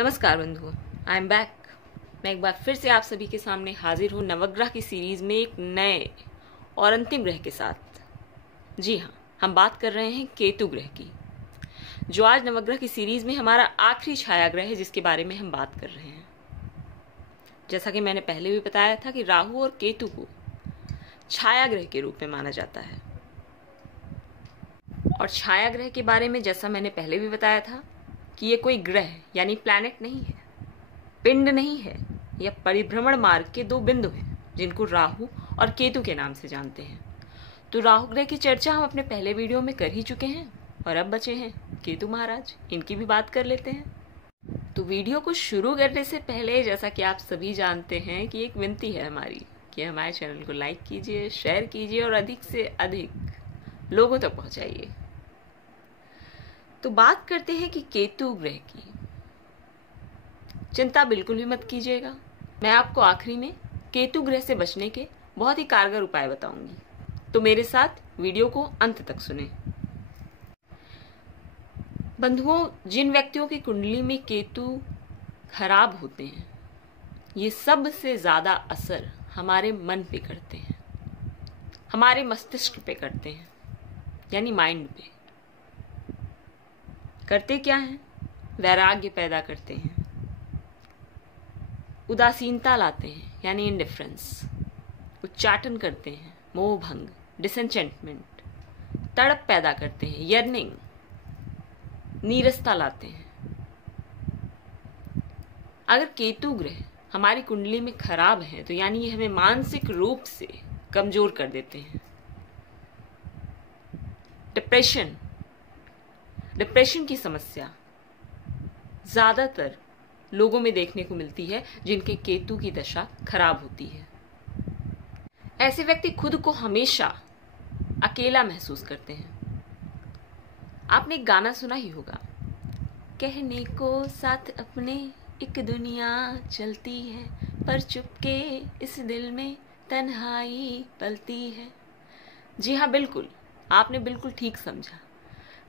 नमस्कार बंधुओं, I am back. मैं एक बार फिर से आप सभी के सामने हाजिर हूँ नवग्रह की सीरीज में एक नए और अंतिम ग्रह के साथ। जी हाँ, हम बात कर रहे हैं केतु ग्रह की, जो आज नवग्रह की सीरीज में हमारा आखिरी छाया ग्रह है, जिसके बारे में हम बात कर रहे हैं। जैसा कि मैंने पहले भी बताया था कि राहु और केतु को छाया ग्रह के रूप में माना जाता है। और छाया ग्रह के बारे में जैसा मैंने पहले भी बताया था कि ये कोई ग्रह यानी प्लैनेट नहीं है, पिंड नहीं है, यह परिभ्रमण मार्ग के दो बिंदु हैं जिनको राहु और केतु के नाम से जानते हैं। तो राहु ग्रह की चर्चा हम अपने पहले वीडियो में कर ही चुके हैं और अब बचे हैं केतु महाराज, इनकी भी बात कर लेते हैं। तो वीडियो को शुरू करने से पहले जैसा कि आप सभी जानते हैं कि एक विनती है हमारी कि हमारे चैनल को लाइक कीजिए, शेयर कीजिए और अधिक से अधिक लोगों तक पहुंचाइए। तो बात करते हैं कि केतु ग्रह की। चिंता बिल्कुल भी मत कीजिएगा, मैं आपको आखिरी में केतु ग्रह से बचने के बहुत ही कारगर उपाय बताऊंगी, तो मेरे साथ वीडियो को अंत तक सुने। बंधुओं, जिन व्यक्तियों की कुंडली में केतु खराब होते हैं, ये सबसे ज्यादा असर हमारे मन पे करते हैं, हमारे मस्तिष्क पे करते हैं, यानी माइंड पे। करते क्या हैं? वैराग्य पैदा करते हैं, उदासीनता लाते हैं यानी इंडिफरेंस, उच्चाटन करते हैं, मोह भंग, डिसएंचेंटमेंट, तड़प पैदा करते हैं, यर्निंग, नीरसता लाते हैं। अगर केतु ग्रह हमारी कुंडली में खराब है तो यानी ये हमें मानसिक रूप से कमजोर कर देते हैं। डिप्रेशन की समस्या ज्यादातर लोगों में देखने को मिलती है जिनके केतु की दशा खराब होती है। ऐसे व्यक्ति खुद को हमेशा अकेला महसूस करते हैं। आपने एक गाना सुना ही होगा, कहने को साथ अपने एक दुनिया चलती है, पर चुपके इस दिल में तन्हाई पलती है। जी हाँ, बिल्कुल, आपने बिल्कुल ठीक समझा।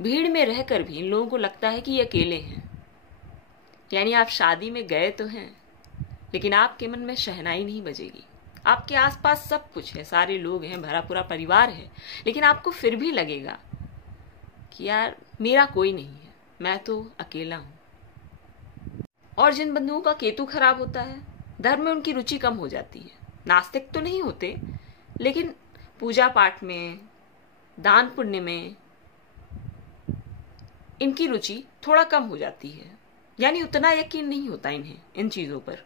भीड़ में रहकर भी इन लोगों को लगता है कि ये अकेले हैं। यानी आप शादी में गए तो हैं, लेकिन आपके मन में शहनाई नहीं बजेगी। आपके आसपास सब कुछ है, सारे लोग हैं, भरा पूरा परिवार है, लेकिन आपको फिर भी लगेगा कि यार मेरा कोई नहीं है, मैं तो अकेला हूं। और जिन बंधुओं का केतु खराब होता है, धर्म में उनकी रुचि कम हो जाती है। नास्तिक तो नहीं होते, लेकिन पूजा पाठ में, दान पुण्य में इनकी रुचि थोड़ा कम हो जाती है, यानी उतना यकीन नहीं होता इन्हें इन चीजों पर।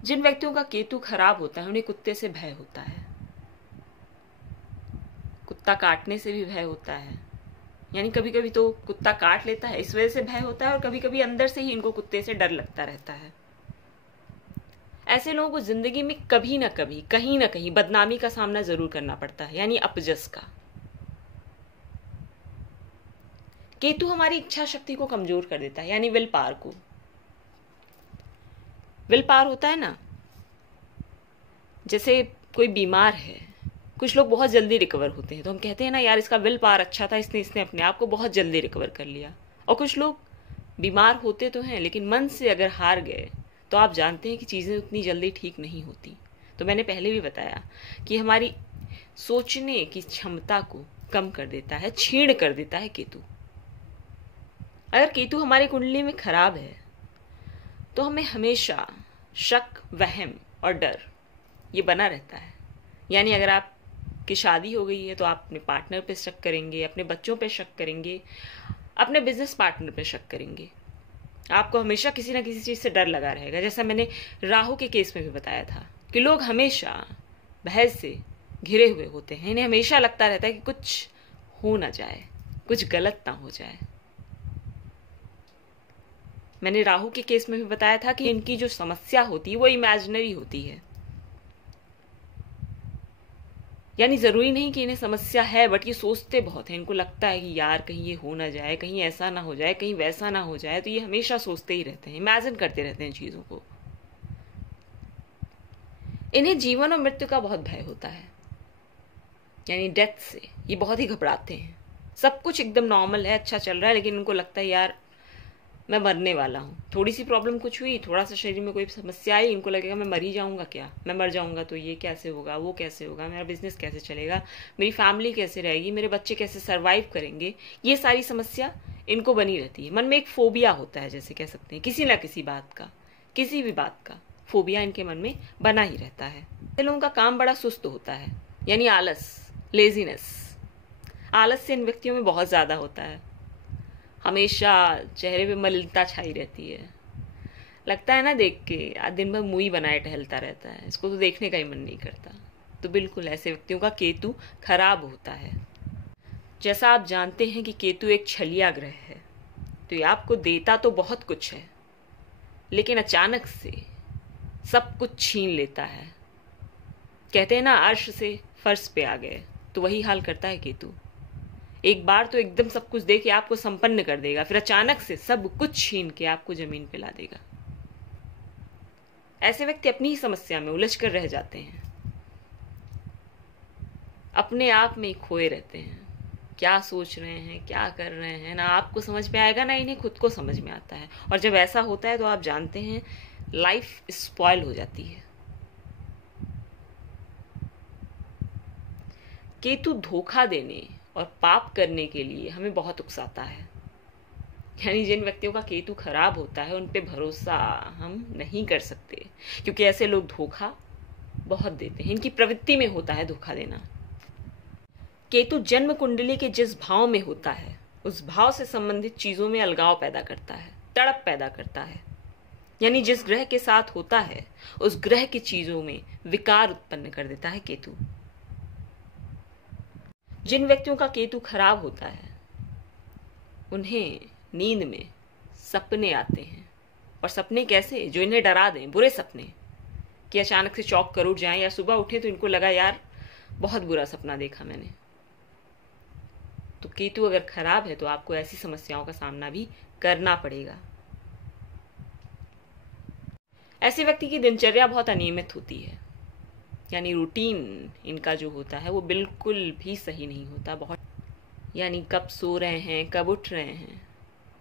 जिन व्यक्तियों का केतु खराब होता है उन्हें कुत्ते से भय होता है, कुत्ता काटने से भी भय होता है, यानी कभी कभी तो कुत्ता काट लेता है, इस वजह से भय होता है, और कभी कभी अंदर से ही इनको कुत्ते से डर लगता रहता है। ऐसे लोगों को जिंदगी में कभी ना कभी, कहीं ना कहीं बदनामी का सामना जरूर करना पड़ता है, यानी अपजस का। केतु हमारी इच्छा शक्ति को कमजोर कर देता है, यानी विल पावर को। विल पावर होता है ना, जैसे कोई बीमार है, कुछ लोग बहुत जल्दी रिकवर होते हैं, तो हम कहते हैं ना यार इसका विल पावर अच्छा था, इसने अपने आप को बहुत जल्दी रिकवर कर लिया। और कुछ लोग बीमार होते तो हैं, लेकिन मन से अगर हार गए तो आप जानते हैं कि चीजें उतनी जल्दी ठीक नहीं होती। तो मैंने पहले भी बताया कि हमारी सोचने की क्षमता को कम कर देता है, छीण कर देता है केतु। अगर केतु हमारी कुंडली में खराब है तो हमें हमेशा शक, वहम और डर ये बना रहता है। यानी अगर आपकी शादी हो गई है तो आप अपने पार्टनर पे शक करेंगे, अपने बच्चों पे शक करेंगे, अपने बिजनेस पार्टनर पे शक करेंगे। आपको हमेशा किसी ना किसी चीज से डर लगा रहेगा। जैसा मैंने राहु के केस में भी बताया था कि लोग हमेशा भय से घिरे हुए होते हैं, इन्हें हमेशा लगता रहता है कि कुछ हो ना जाए, कुछ गलत ना हो जाए। मैंने राहु के केस में भी बताया था कि इनकी जो समस्या होती है वो इमेजिनरी होती है, यानी जरूरी नहीं कि इन्हें समस्या है, बट ये सोचते बहुत हैं। इनको लगता है कि यार कहीं ये हो ना जाए, कहीं ऐसा ना हो जाए, कहीं वैसा ना हो जाए, तो ये हमेशा सोचते ही रहते हैं, इमेजिन करते रहते हैं चीजों को। इन्हें जीवन और मृत्यु का बहुत भय होता है, यानी डेथ से ये बहुत ही घबराते हैं। सब कुछ एकदम नॉर्मल है, अच्छा चल रहा है, लेकिन इनको लगता है यार मैं मरने वाला हूँ। थोड़ी सी प्रॉब्लम कुछ हुई, थोड़ा सा शरीर में कोई समस्या आई, इनको लगेगा मैं मर ही जाऊँगा, क्या मैं मर जाऊँगा तो ये कैसे होगा, वो कैसे होगा, मेरा बिजनेस कैसे चलेगा, मेरी फैमिली कैसे रहेगी, मेरे बच्चे कैसे सर्वाइव करेंगे। ये सारी समस्या इनको बनी रहती है। मन में एक फोबिया होता है, जैसे कह सकते हैं किसी ना किसी बात का, किसी भी बात का फोबिया इनके मन में बना ही रहता है। इन लोगों का काम बड़ा सुस्त होता है, यानी आलस, लेजीनेस। आलस से इन व्यक्तियों में बहुत ज़्यादा होता है। हमेशा चेहरे पे मलिनता छाई रहती है। लगता है ना देख के, आज दिन भर मुंह ही बनाए टहलता रहता है, इसको तो देखने का ही मन नहीं करता। तो बिल्कुल ऐसे व्यक्तियों का केतु खराब होता है। जैसा आप जानते हैं कि केतु एक छलिया ग्रह है, तो ये आपको देता तो बहुत कुछ है, लेकिन अचानक से सब कुछ छीन लेता है। कहते हैं ना, अर्श से फर्श पे आ गए, तो वही हाल करता है केतु। एक बार तो एकदम सब कुछ दे के आपको संपन्न कर देगा, फिर अचानक से सब कुछ छीन के आपको जमीन पे ला देगा। ऐसे व्यक्ति अपनी ही समस्या में उलझ कर रह जाते हैं, अपने आप में खोए रहते हैं। क्या सोच रहे हैं, क्या कर रहे हैं, ना आपको समझ में आएगा, ना इन्हें खुद को समझ में आता है। और जब ऐसा होता है तो आप जानते हैं लाइफ स्पॉइल हो जाती है। केतु धोखा देने और पाप करने के लिए हमें बहुत उकसाता है। यानी जिन व्यक्तियों का केतु खराब होता है उन पे भरोसा हम नहीं कर सकते, क्योंकि ऐसे लोग धोखा बहुत देते हैं। इनकी प्रवृत्ति में होता है धोखा देना। केतु जन्म कुंडली के जिस भाव में होता है, उस भाव से संबंधित चीजों में अलगाव पैदा करता है, तड़प पैदा करता है। यानी जिस ग्रह के साथ होता है, उस ग्रह की चीजों में विकार उत्पन्न कर देता है केतु। जिन व्यक्तियों का केतु खराब होता है, उन्हें नींद में सपने आते हैं। और सपने कैसे? जो इन्हें डरा दें, बुरे सपने, कि अचानक से चौंक कर उठ जाएं, या सुबह उठे तो इनको लगा यार बहुत बुरा सपना देखा मैंने। तो केतु अगर खराब है तो आपको ऐसी समस्याओं का सामना भी करना पड़ेगा। ऐसे व्यक्ति की दिनचर्या बहुत अनियमित होती है, यानी रूटीन इनका जो होता है वो बिल्कुल भी सही नहीं होता। बहुत, यानी कब सो रहे हैं, कब उठ रहे हैं,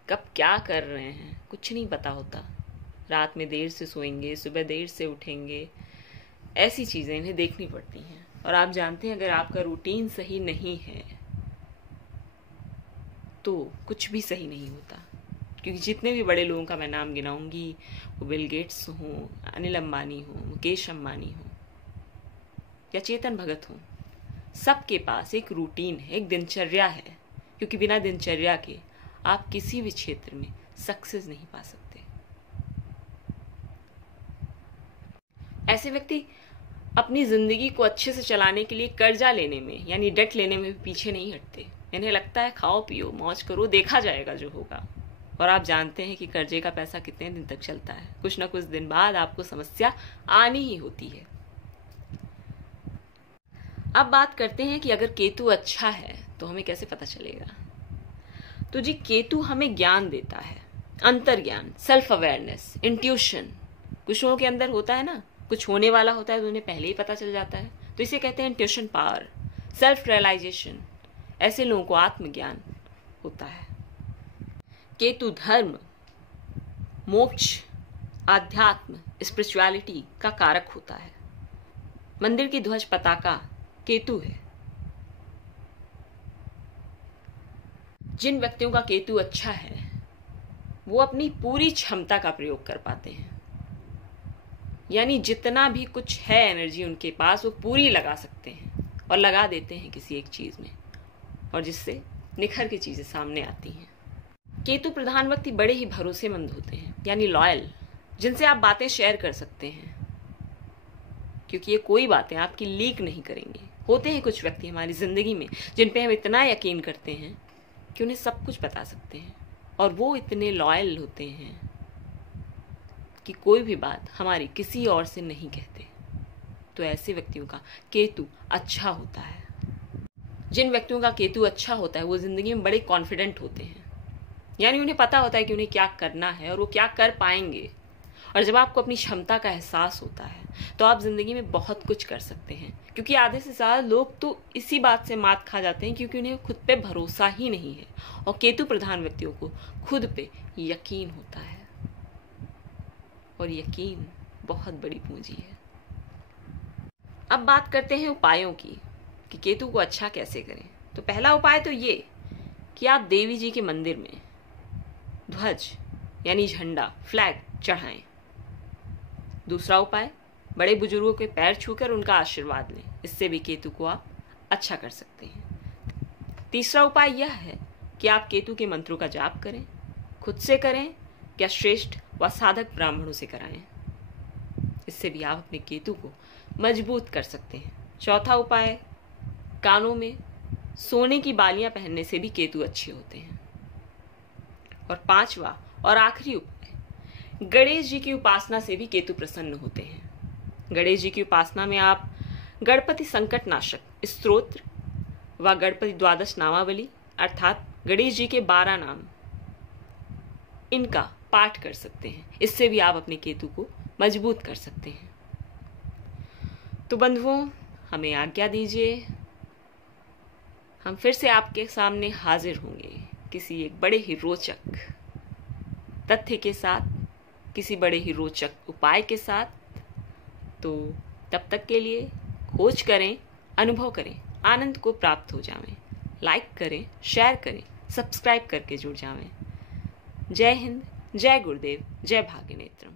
कब क्या कर रहे हैं, कुछ नहीं पता होता। रात में देर से सोएंगे, सुबह देर से उठेंगे, ऐसी चीज़ें इन्हें देखनी पड़ती हैं। और आप जानते हैं अगर आपका रूटीन सही नहीं है तो कुछ भी सही नहीं होता। क्योंकि जितने भी बड़े लोगों का मैं नाम गिनाऊंगी, वो बिल गेट्स हों, अनिल अंबानी हों, मुकेश अंबानी हों या चेतन भगत हों, सबके पास एक रूटीन है, एक दिनचर्या है। क्योंकि बिना दिनचर्या के आप किसी भी क्षेत्र में सक्सेस नहीं पा सकते। ऐसे व्यक्ति अपनी जिंदगी को अच्छे से चलाने के लिए कर्जा लेने में, यानी डेट लेने में भी पीछे नहीं हटते। इन्हें लगता है खाओ पियो मौज करो, देखा जाएगा जो होगा। और आप जानते हैं कि कर्जे का पैसा कितने दिन तक चलता है। कुछ ना कुछ दिन बाद आपको समस्या आनी ही होती है। अब बात करते हैं कि अगर केतु अच्छा है तो हमें कैसे पता चलेगा। तो जी, केतु हमें ज्ञान देता है, अंतर्ज्ञान, सेल्फ अवेयरनेस, इंट्यूशन। कुछ लोगों के अंदर होता है ना, कुछ होने वाला होता है तो उन्हें पहले ही पता चल जाता है, तो इसे कहते हैं इंट्यूशन पावर, सेल्फ रियलाइजेशन। ऐसे लोगों को आत्मज्ञान होता है। केतु धर्म, मोक्ष, आध्यात्म, स्पिरिचुअलिटी का कारक होता है। मंदिर की ध्वज पताका केतु है। जिन व्यक्तियों का केतु अच्छा है वो अपनी पूरी क्षमता का प्रयोग कर पाते हैं, यानी जितना भी कुछ है एनर्जी उनके पास वो पूरी लगा सकते हैं और लगा देते हैं किसी एक चीज में, और जिससे निखर की चीजें सामने आती हैं। केतु प्रधान व्यक्ति बड़े ही भरोसेमंद होते हैं, यानी लॉयल, जिनसे आप बातें शेयर कर सकते हैं, क्योंकि ये कोई बातें आपकी लीक नहीं करेंगे। होते हैं कुछ व्यक्ति हमारी जिंदगी में जिन पे हम इतना यकीन करते हैं कि उन्हें सब कुछ बता सकते हैं, और वो इतने लॉयल होते हैं कि कोई भी बात हमारी किसी और से नहीं कहते। तो ऐसे व्यक्तियों का केतु अच्छा होता है। जिन व्यक्तियों का केतु अच्छा होता है वो जिंदगी में बड़े कॉन्फिडेंट होते हैं, यानी उन्हें पता होता है कि उन्हें क्या करना है और वो क्या कर पाएंगे। और जब आपको अपनी क्षमता का एहसास होता है तो आप जिंदगी में बहुत कुछ कर सकते हैं। क्योंकि आधे से ज्यादा लोग तो इसी बात से मात खा जाते हैं क्योंकि उन्हें खुद पे भरोसा ही नहीं है, और केतु प्रधान व्यक्तियों को खुद पे यकीन होता है, और यकीन बहुत बड़ी पूंजी है। अब बात करते हैं उपायों की कि केतु को अच्छा कैसे करें। तो पहला उपाय तो ये कि आप देवी जी के मंदिर में ध्वज यानी झंडा, फ्लैग चढ़ाएं। दूसरा उपाय, बड़े बुजुर्गों के पैर छूकर उनका आशीर्वाद लें, इससे भी केतु को आप अच्छा कर सकते हैं। तीसरा उपाय यह है कि आप केतु के मंत्रों का जाप करें, खुद से करें या श्रेष्ठ व साधक ब्राह्मणों से कराएं, इससे भी आप अपने केतु को मजबूत कर सकते हैं। चौथा उपाय, कानों में सोने की बालियां पहनने से भी केतु अच्छे होते हैं। और पांचवा और आखिरी उपाय, गणेश जी की उपासना से भी केतु प्रसन्न होते हैं। गणेश जी की उपासना में आप गणपति संकट नाशक स्तोत्र व गणपति द्वादश नामावली अर्थात गणेश जी के 12 नाम, इनका पाठ कर सकते हैं, इससे भी आप अपने केतु को मजबूत कर सकते हैं। तो बंधुओं, हमें आज्ञा दीजिए, हम फिर से आपके सामने हाजिर होंगे किसी एक बड़े ही रोचक तथ्य के साथ, किसी बड़े ही रोचक उपाय के साथ। तो तब तक के लिए खोज करें, अनुभव करें, आनंद को प्राप्त हो जाएं। लाइक करें, शेयर करें, सब्सक्राइब करके जुड़ जाएं। जय हिंद, जय गुरुदेव, जय भाग्यनेत्रम।